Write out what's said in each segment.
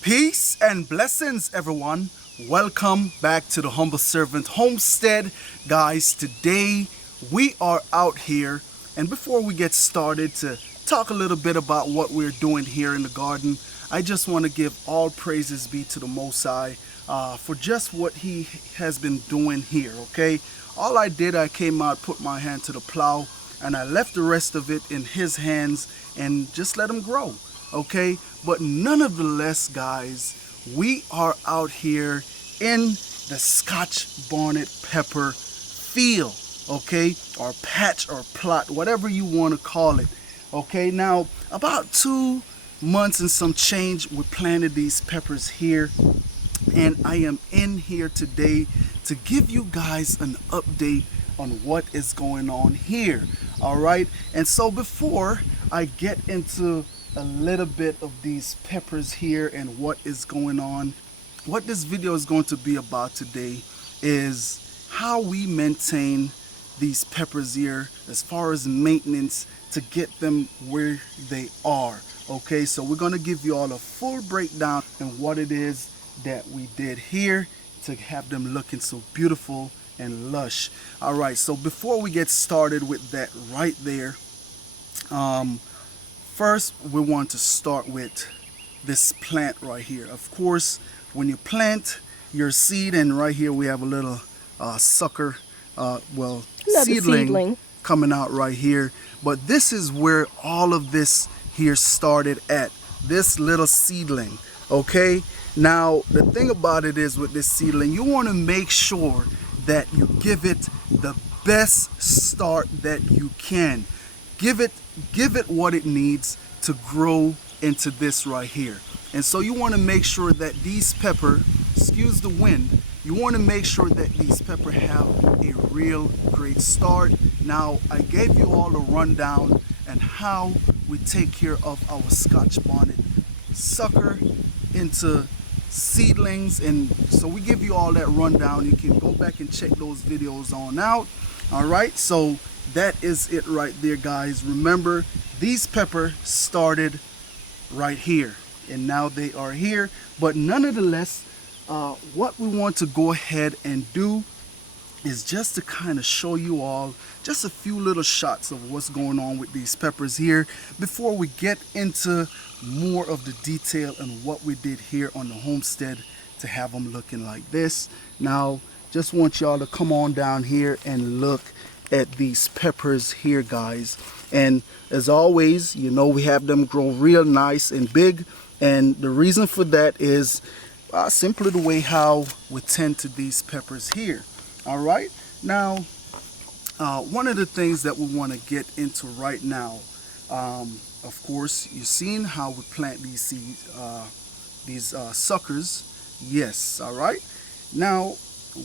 Peace and blessings, everyone. Welcome back to the Humble Servant Homestead. Guys, today we are out here, and before we get started to talk a little bit about what we're doing here in the garden, I just want to give all praises be to the Most High for just what He has been doing here, okay? All I did, I came out, put my hand to the plow, and I left the rest of it in His hands and just let Him grow, okay? But none of the less, guys, we are out here in the Scotch bonnet pepper field, okay, or patch or plot, whatever you want to call it. Okay, now about 2 months and some change we planted these peppers here, and I am in here today to give you guys an update on what is going on here. All right, and so before I get into a little bit of these peppers here and what is going on, what this video is going to be about today is how we maintain these peppers here as far as maintenance to get them where they are. Okay, so we're going to give you all a full breakdown and what it is that we did here to have them looking so beautiful and lush. All right, so before we get started with that right there, first we want to start with this plant right here. Of course, when you plant your seed, and right here we have a little sucker, Another seedling seedling. coming out right here. But this is where all of this here started at, this little seedling. Okay, now the thing about it is with this seedling, you want to make sure that you give it the best start that you can. Give it what it needs to grow into this right here. And so you want to make sure that these pepper, excuse the wind, you want to make sure that these pepper have a real great start. Now I gave you all a rundown and how we take care of our Scotch bonnet sucker into seedlings, and so we give you all that rundown. You can go back and check those videos on out. All right, so that is it right there, guys. Remember, these pepper started right here and now they are here, but nonetheless, what we want to go ahead and do is just to kind of show you all just a few little shots of what's going on with these peppers here before we get into more of the detail and what we did here on the homestead to have them looking like this. Now just want y'all to come on down here and look at these peppers here, guys. And as always, you know, we have them grow real nice and big, and the reason for that is simply the way how we tend to these peppers here. All right, now one of the things that we want to get into right now, of course, you've seen how we plant these seeds, these suckers. Yes, all right. Now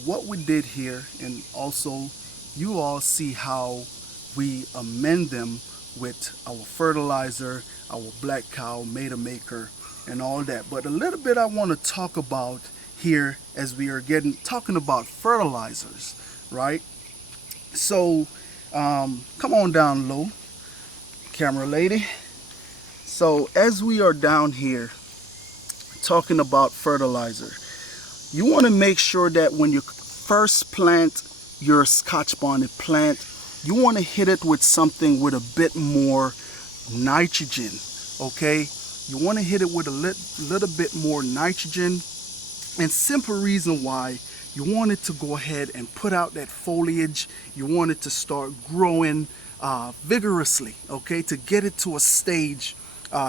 what we did here, and also you all see how we amend them with our fertilizer, our black cow, Maida Maker, and all that. But a little bit I want to talk about here as we are talking about fertilizers, right? So come on down low, camera lady. So as we are down here talking about fertilizer, you want to make sure that when you first plant your Scotch bonnet plant, you want to hit it with something with a bit more nitrogen. Okay, you want to hit it with a little bit more nitrogen, and simple reason why, you want it to go ahead and put out that foliage. You want it to start growing vigorously, okay, to get it to a stage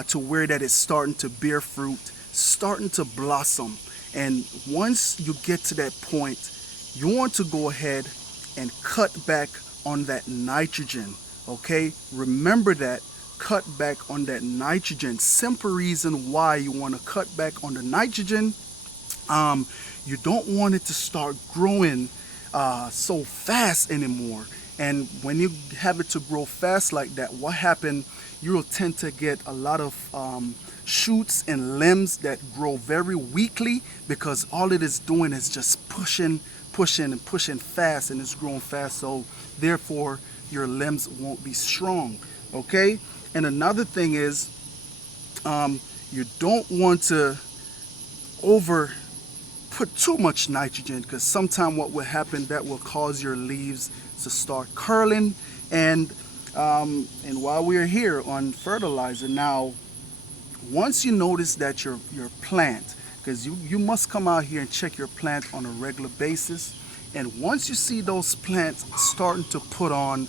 to where that is starting to bear fruit, starting to blossom. And once you get to that point, you want to go ahead and cut back on that nitrogen. Okay, remember that, cut back on that nitrogen. Simple reason why you want to cut back on the nitrogen, you don't want it to start growing so fast anymore. And when you have it to grow fast like that, what happened, you will tend to get a lot of shoots and limbs that grow very weakly, because all it is doing is just pushing and pushing fast, and it's growing fast, so therefore your limbs won't be strong. Okay, and another thing is you don't want to put too much nitrogen, because sometimes what will happen, that will cause your leaves to start curling. And while we're here on fertilizer now, once you notice that your plant, because you must come out here and check your plant on a regular basis, and once you see those plants starting to put on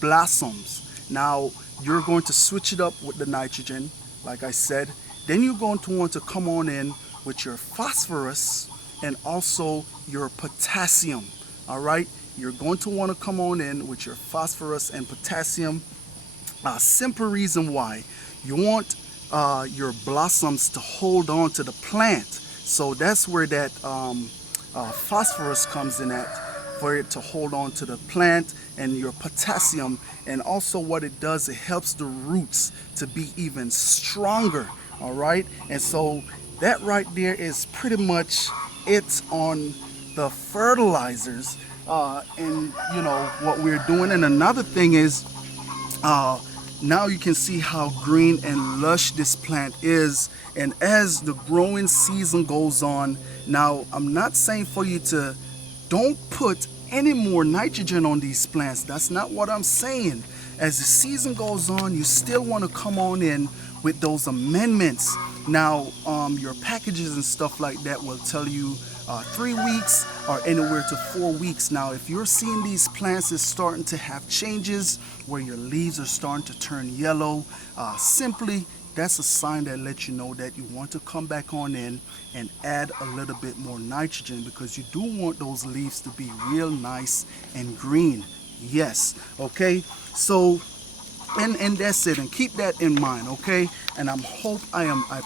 blossoms, now you're going to switch it up with the nitrogen, like I said. Then you're going to want to come on in with your phosphorus and also your potassium. All right, you're going to want to come on in with your phosphorus and potassium. Simple reason why: you want your blossoms to hold on to the plant, so that's where that phosphorus comes in at, for it to hold on to the plant, and your potassium. And also what it does, it helps the roots to be even stronger. All right, and so that right there is pretty much it on the fertilizers, and you know what we're doing. And another thing is, now you can see how green and lush this plant is. And as the growing season goes on, now I'm not saying for you to don't put any more nitrogen on these plants. That's not what I'm saying. As the season goes on, you still want to come on in with those amendments. Now your packages and stuff like that will tell you 3 weeks or anywhere to 4 weeks. Now if you're seeing these plants is starting to have changes where your leaves are starting to turn yellow, simply that's a sign that lets you know that you want to come back on in and add a little bit more nitrogen, because you do want those leaves to be real nice and green. Yes, okay, so and that's it, and keep that in mind, okay? And I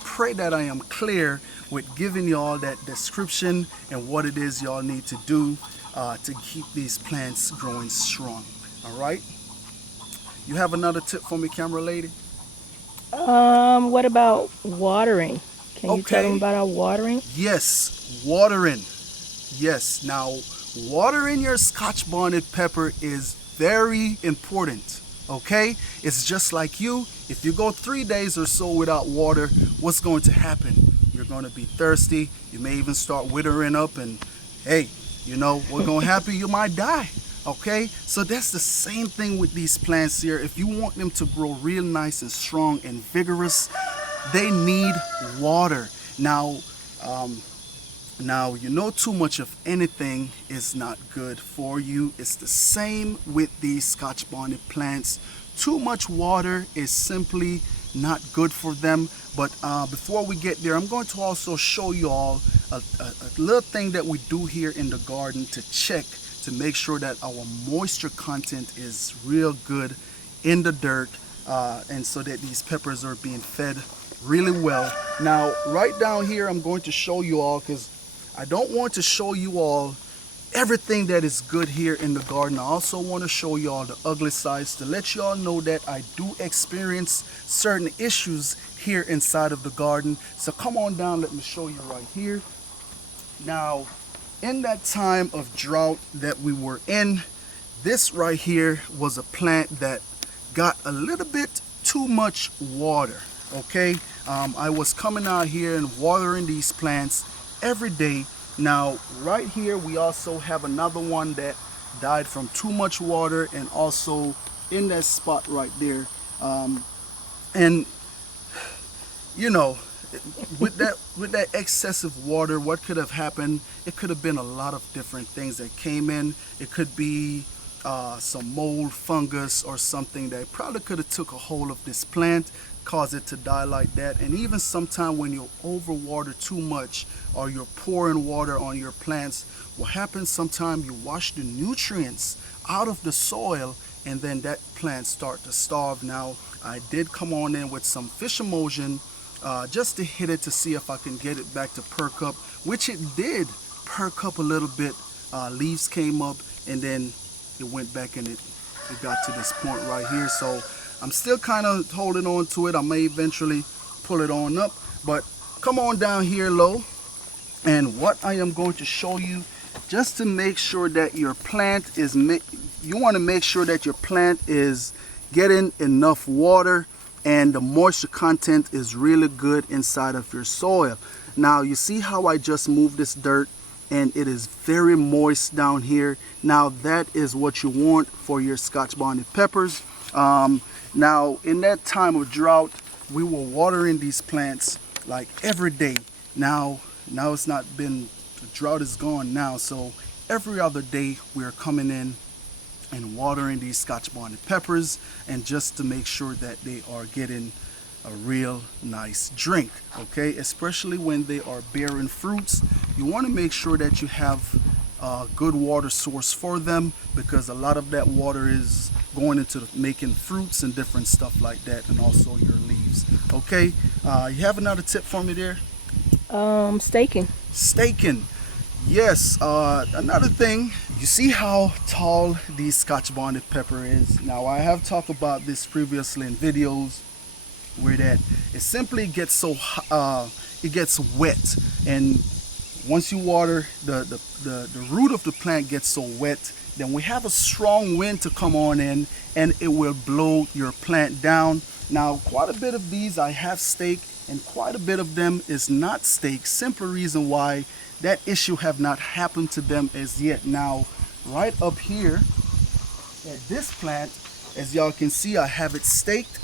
pray that I am clear with giving y'all that description and what it is y'all need to do to keep these plants growing strong. All right, you have another tip for me, camera lady? What about watering? Can you tell them Okay, about our watering? yes, watering. Yes, now watering your Scotch bonnet pepper is very important. Okay, it's just like you. If you go 3 days or so without water, what's going to happen? You're going to be thirsty. You may even start withering up, and hey, you know what's going to happen? You might die. Okay, so that's the same thing with these plants here. If you want them to grow real nice and strong and vigorous, they need water. Now, you know, too much of anything is not good for you. It's the same with these Scotch bonnet plants. Too much water is simply not good for them. But before we get there, I'm going to also show you all a little thing that we do here in the garden to check to make sure that our moisture content is real good in the dirt, and so that these peppers are being fed really well. Now, right down here, I'm going to show you all, because I don't want to show you all everything that is good here in the garden. I also want to show you all the ugly sides to let you all know that I do experience certain issues here inside of the garden. So come on down, let me show you right here. Now, in that time of drought that we were in, this right here was a plant that got a little bit too much water. Okay, I was coming out here and watering these plants every day. Now right here we also have another one that died from too much water, and also in that spot right there, and you know, with that excessive water, what could have happened? It could have been a lot of different things that came in. It could be some mold, fungus, or something that probably could have took a hold of this plant, cause it to die like that. And even sometime when you overwater too much, or you're pouring water on your plants, what happens sometimes, you wash the nutrients out of the soil, and then that plant start to starve. Now I did come on in with some fish emulsion just to hit it to see if I can get it back to perk up, which it did perk up a little bit. Leaves came up, and then it went back, and it got to this point right here. So I'm still kind of holding on to it. I may eventually pull it on up, but come on down here low, and what I am going to show you, just to make sure that your plant is, you want to make sure that your plant is getting enough water and the moisture content is really good inside of your soil. Now you see how I just moved this dirt and it is very moist down here. Now that is what you want for your Scotch bonnet peppers. Now in that time of drought, we were watering these plants like every day. Now it's not been, the drought is gone now, so every other day we're coming in and watering these Scotch bonnet peppers, and just to make sure that they are getting a real nice drink, okay? Especially when they are bearing fruits, you want to make sure that you have a good water source for them, because a lot of that water is going into making fruits and different stuff like that, and also your leaves, okay? You have another tip for me there? Staking. Staking. Yes, another thing, you see how tall the Scotch bonnet pepper is. Now I have talked about this previously in videos where that it simply gets so it gets wet, and once you water, the root of the plant gets so wet, then we have a strong wind to come on in and it will blow your plant down. Now quite a bit of these I have staked, and quite a bit of them is not staked. Simple reason why that issue have not happened to them as yet. Now right up here at this plant, as y'all can see, I have it staked.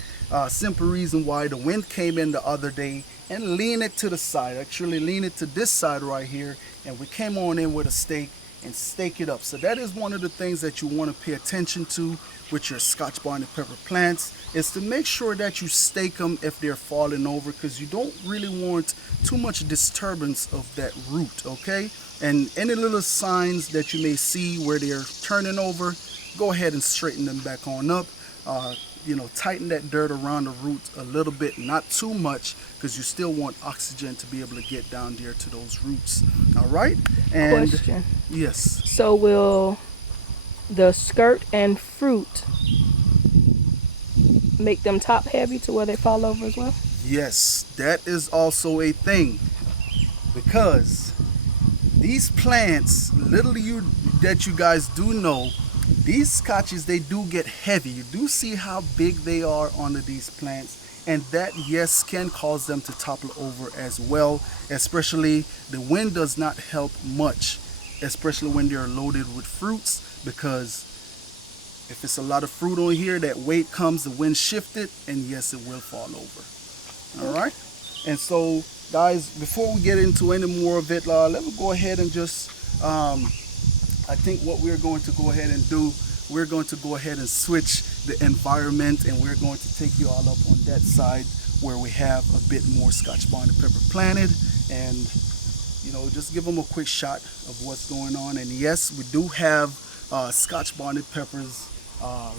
Simple reason why the wind came in the other day and lean it to the side, actually lean it to this side right here, and we came on in with a stake and stake it up. So that is one of the things that you want to pay attention to with your Scotch bonnet pepper plants, is to make sure that you stake them if they're falling over, because you don't really want too much disturbance of that root, okay? And any little signs that you may see where they're turning over, go ahead and straighten them back on up. Tighten that dirt around the root a little bit, not too much, because you still want oxygen to be able to get down there to those roots. All right? And Question. yes. So will the skirt and fruit make them top heavy to where they fall over as well? Yes, that is also a thing, because these plants, little you that you guys do know, these scotches, they do get heavy. You do see how big they are under these plants, and that, yes, can cause them to topple over as well. Especially the wind does not help much, especially when they're loaded with fruits, because if it's a lot of fruit on here, that weight comes, the wind shifted, and yes, it will fall over. All right? And so guys, before we get into any more of it, let me go ahead and just I think what we're going to go ahead and do, we're going to go ahead and switch the environment, and we're going to take you all up on that side where we have a bit more Scotch bonnet pepper planted, and just give them a quick shot of what's going on. And yes, we do have Scotch bonnet peppers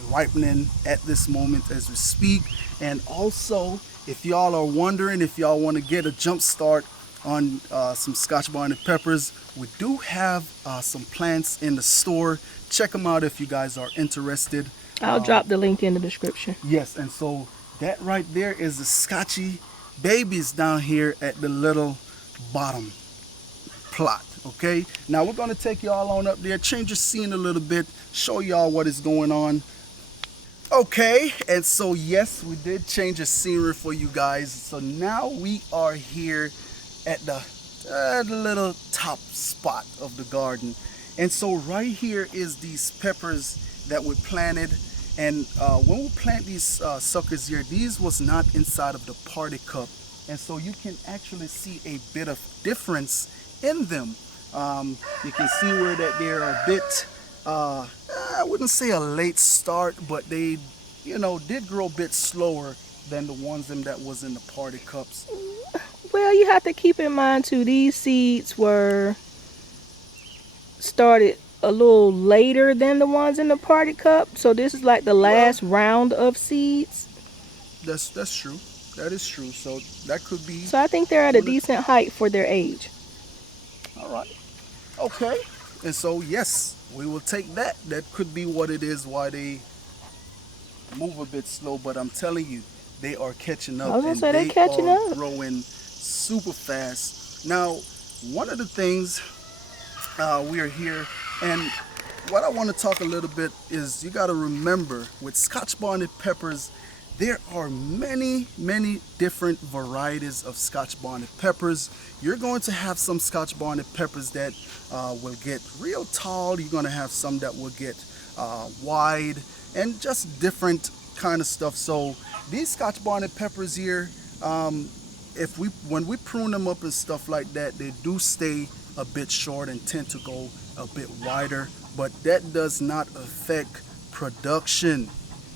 ripening at this moment as we speak. And also, if y'all are wondering, if y'all want to get a jump start on some Scotch bonnet peppers, we do have some plants in the store. Check them out if you guys are interested. I'll drop the link in the description. Yes, and so that right there is the Scotchy babies down here at the little bottom plot. Okay, now we're going to take y'all on up there, change the scene a little bit, show y'all what is going on. Okay, and so yes, we did change the scenery for you guys. So now we are here at the little top spot of the garden, and so right here is these peppers that we planted. And when we plant these suckers here, these was not inside of the party cup, and so you can actually see a bit of difference in them. You can see where that they're a bit I wouldn't say a late start, but they did grow a bit slower than the ones that was in the party cups. Well, you have to keep in mind too, these seeds were started a little later than the ones in the party cup, so this is like the last round of seeds. That's true. That is true. So that could be. So I think they're at a decent height for their age. All right. Okay. And so yes, we will take that. That could be what it is, why they move a bit slow. But I'm telling you, they are catching up. I was gonna say they they're catching are up. growing super fast. Now, one of the things we are here, and what I want to talk a little bit is, you got to remember with Scotch bonnet peppers, there are many different varieties of Scotch bonnet peppers. You're going to have some Scotch bonnet peppers that will get real tall. You're going to have some that will get wide, and just different kind of stuff. So these Scotch bonnet peppers here, when we prune them up and stuff like that, they do stay a bit short and tend to go a bit wider, but that does not affect production.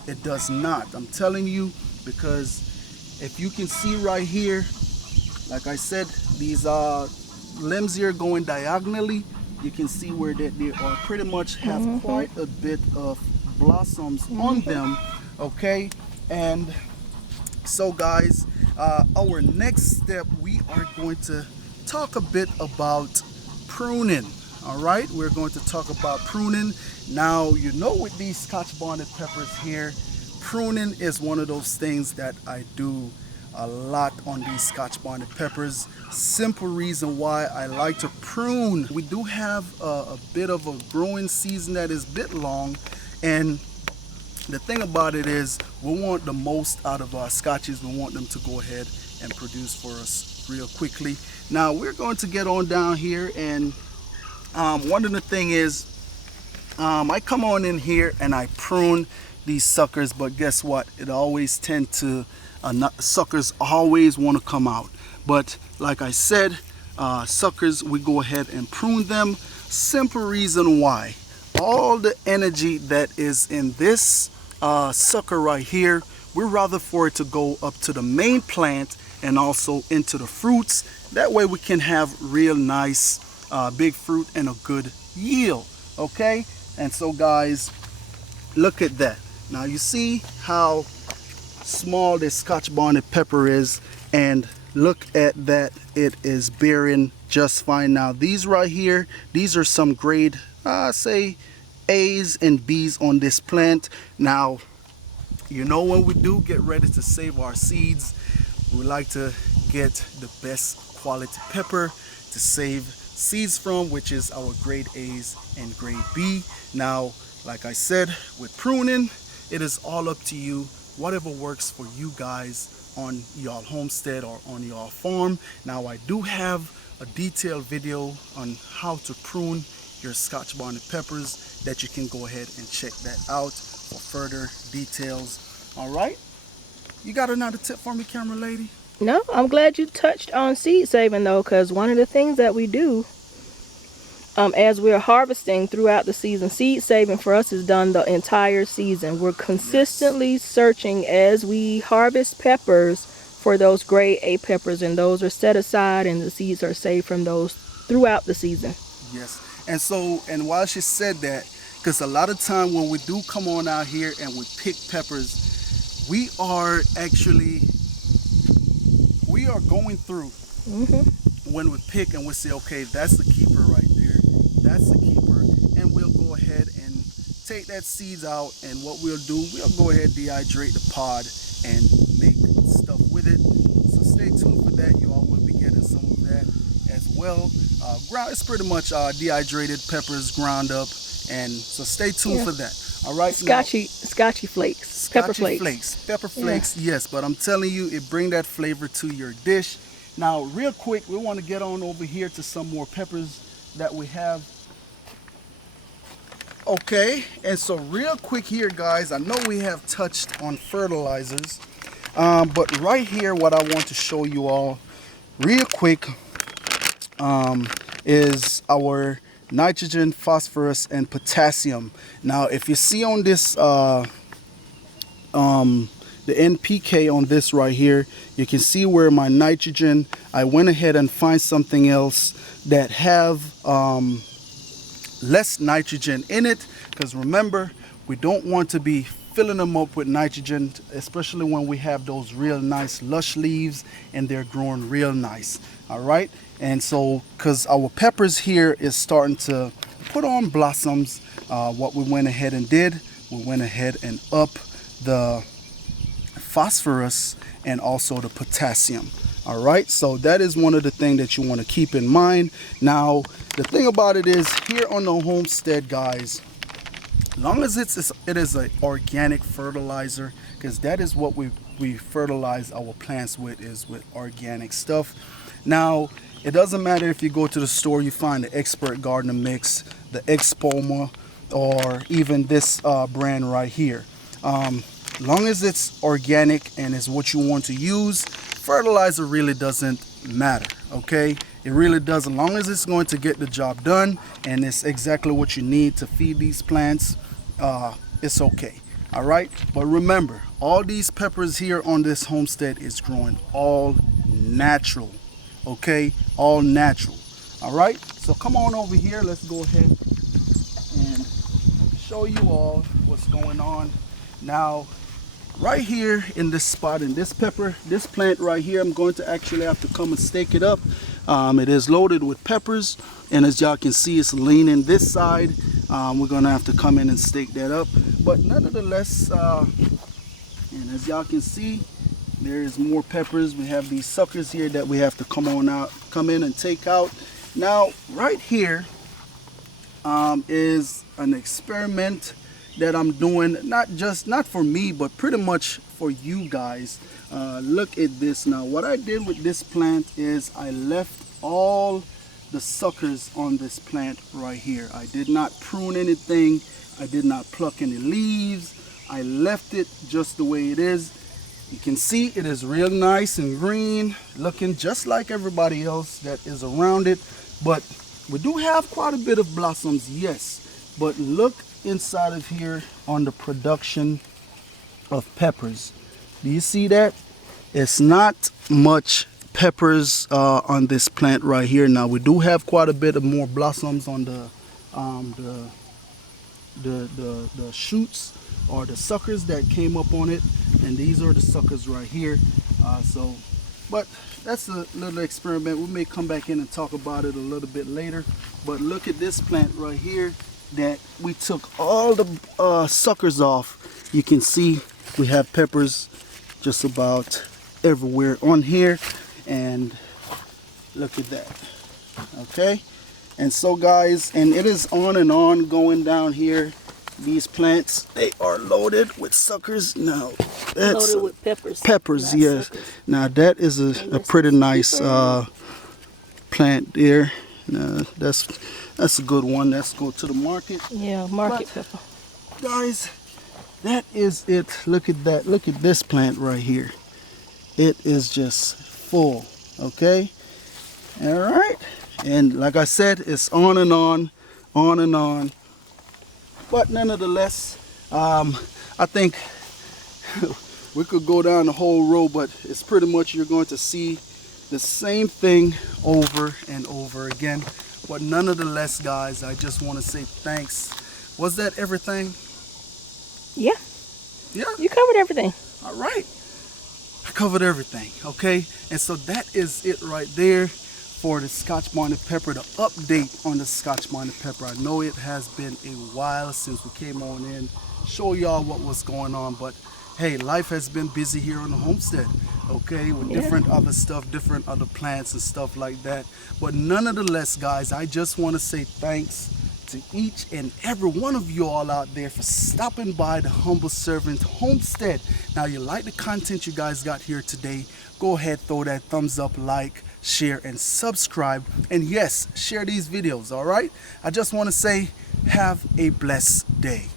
It does not. I'm telling you, because if you can see right here, like I said, these limbs here going diagonally, you can see where they are pretty much have quite a bit of blossoms on them. Okay, and so guys, our next step, we are going to talk a bit about pruning. All right, we're going to talk about pruning. Now, you know, with these Scotch bonnet peppers here, pruning is one of those things that I do a lot on these Scotch bonnet peppers. Simple reason why I like to prune. We do have a bit of a growing season that is a bit long, and the thing about it is we want the most out of our Scotches. We want them to go ahead and produce for us real quickly. Now we're going to get on down here, and one of the thing is I come on in here and I prune these suckers, but guess what? It always tend to suckers always want to come out. But like I said, suckers, we go ahead and prune them. Simple reason why: all the energy that is in this sucker right here, we'd rather for it to go up to the main plant and also into the fruits. That way we can have real nice big fruit and a good yield. Okay, and so guys, look at that. Now you see how small this Scotch bonnet pepper is, and look at that, it is bearing just fine. Now these right here, these are some grade say A's and B's on this plant. Now, you know, when we do get ready to save our seeds, we like to get the best quality pepper to save seeds from, which is our grade A's and grade B. Now, like I said, with pruning, it is all up to you, whatever works for you guys on your homestead or on your farm. Now, I do have a detailed video on how to prune your Scotch bonnet peppers that you can go ahead and check that out for further details. All right, you got another tip for me, camera lady? No, I'm glad you touched on seed saving though, because one of the things that we do as we're harvesting throughout the season, seed saving for us is done the entire season. We're consistently searching as we harvest peppers for those grade A peppers, and those are set aside and the seeds are saved from those throughout the season. Yes, and so, and while she said that, because a lot of time when we do come on out here and we pick peppers, we are going through when we pick and we say, okay, that's the keeper right there, that's the keeper, and we'll go ahead and take that seeds out, and what we'll do, we'll go ahead and dehydrate the pod and make stuff with it. So stay tuned for that. You all will be getting some of that as well. It's pretty much dehydrated peppers ground up, and so stay tuned for that. All right, Scotchy flakes, pepper flakes. Yes, but I'm telling you, it bring that flavor to your dish. Now real quick, we want to get on over here to some more peppers that we have. Okay, and so real quick here, guys, I know we have touched on fertilizers, but right here what I want to show you all real quick is our nitrogen, phosphorus, and potassium. Now if you see on this the NPK on this right here, you can see where my nitrogen, I went ahead and find something else that have less nitrogen in it, because remember, we don't want to be filling them up with nitrogen, especially when we have those real nice lush leaves and they're growing real nice. All right, and so because our peppers here is starting to put on blossoms, what we went ahead and did, we went ahead and up the phosphorus and also the potassium. All right, so that is one of the things that you want to keep in mind. Now the thing about it is, here on the homestead, guys, Long as it is an organic fertilizer, because that is what we fertilize our plants with, is with organic stuff. Now, it doesn't matter if you go to the store, you find the Expert Gardener Mix, the Expoma, or even this brand right here. Long as it's organic and is what you want to use, fertilizer really doesn't matter, okay? It really doesn't. Long as it's going to get the job done and it's exactly what you need to feed these plants, it's okay. All right, but remember, all these peppers here on this homestead is growing all natural, okay? All natural. All right, so come on over here. Let's go ahead and show you all what's going on now. Right here in this spot, in this pepper, this plant right here, I'm going to actually have to come and stake it up. It is loaded with peppers, and as y'all can see, it's leaning this side. We're gonna have to come in and stake that up, but nonetheless, and as y'all can see, there is more peppers. We have these suckers here that we have to come in and take out. Now, right here is an experiment that I'm doing, not for me, but pretty much for you guys. Look at this now. What I did with this plant is I left all the suckers on this plant right here. I did not prune anything. I did not pluck any leaves. I left it just the way it is. You can see it is real nice and green, looking just like everybody else that is around it. But we do have quite a bit of blossoms, yes. But look inside of here on the production of peppers. Do you see that? It's not much peppers on this plant right here. Now we do have quite a bit of more blossoms on the shoots or the suckers that came up on it, and these are the suckers right here. But that's a little experiment. We may come back in and talk about it a little bit later. But look at this plant right here that we took all the suckers off. You can see we have peppers just about everywhere on here, and look at that. Okay, and so guys, and it is on and on going down here. These plants, they are loaded with suckers. Now that's Loaded with peppers. Peppers, yes. Suckers. Now that is a pretty nice plant there. That's a good one. Let's go to the market. Yeah, market pepper. Guys, that is it. Look at that. Look at this plant right here. It is just full. Okay. All right. And like I said, it's on and on, on and on. But nonetheless, I think we could go down the whole row, but it's pretty much you're going to see the same thing over and over again. But nonetheless, guys, I just want to say thanks. Was that everything? Yeah. Yeah. You covered everything. All right. I covered everything. Okay. And so that is it right there for the Scotch Bonnet pepper, the update on the Scotch Bonnet pepper. I know it has been a while since we came on in, show y'all what was going on, but hey, life has been busy here on the homestead, okay, with different other stuff, different other plants and stuff like that. But nonetheless, guys, I just want to say thanks to each and every one of you all out there for stopping by the Humble Servant Homestead. Now, you like the content you guys got here today, go ahead, throw that thumbs up, like, share, and subscribe. And yes, share these videos, all right? I just want to say, have a blessed day.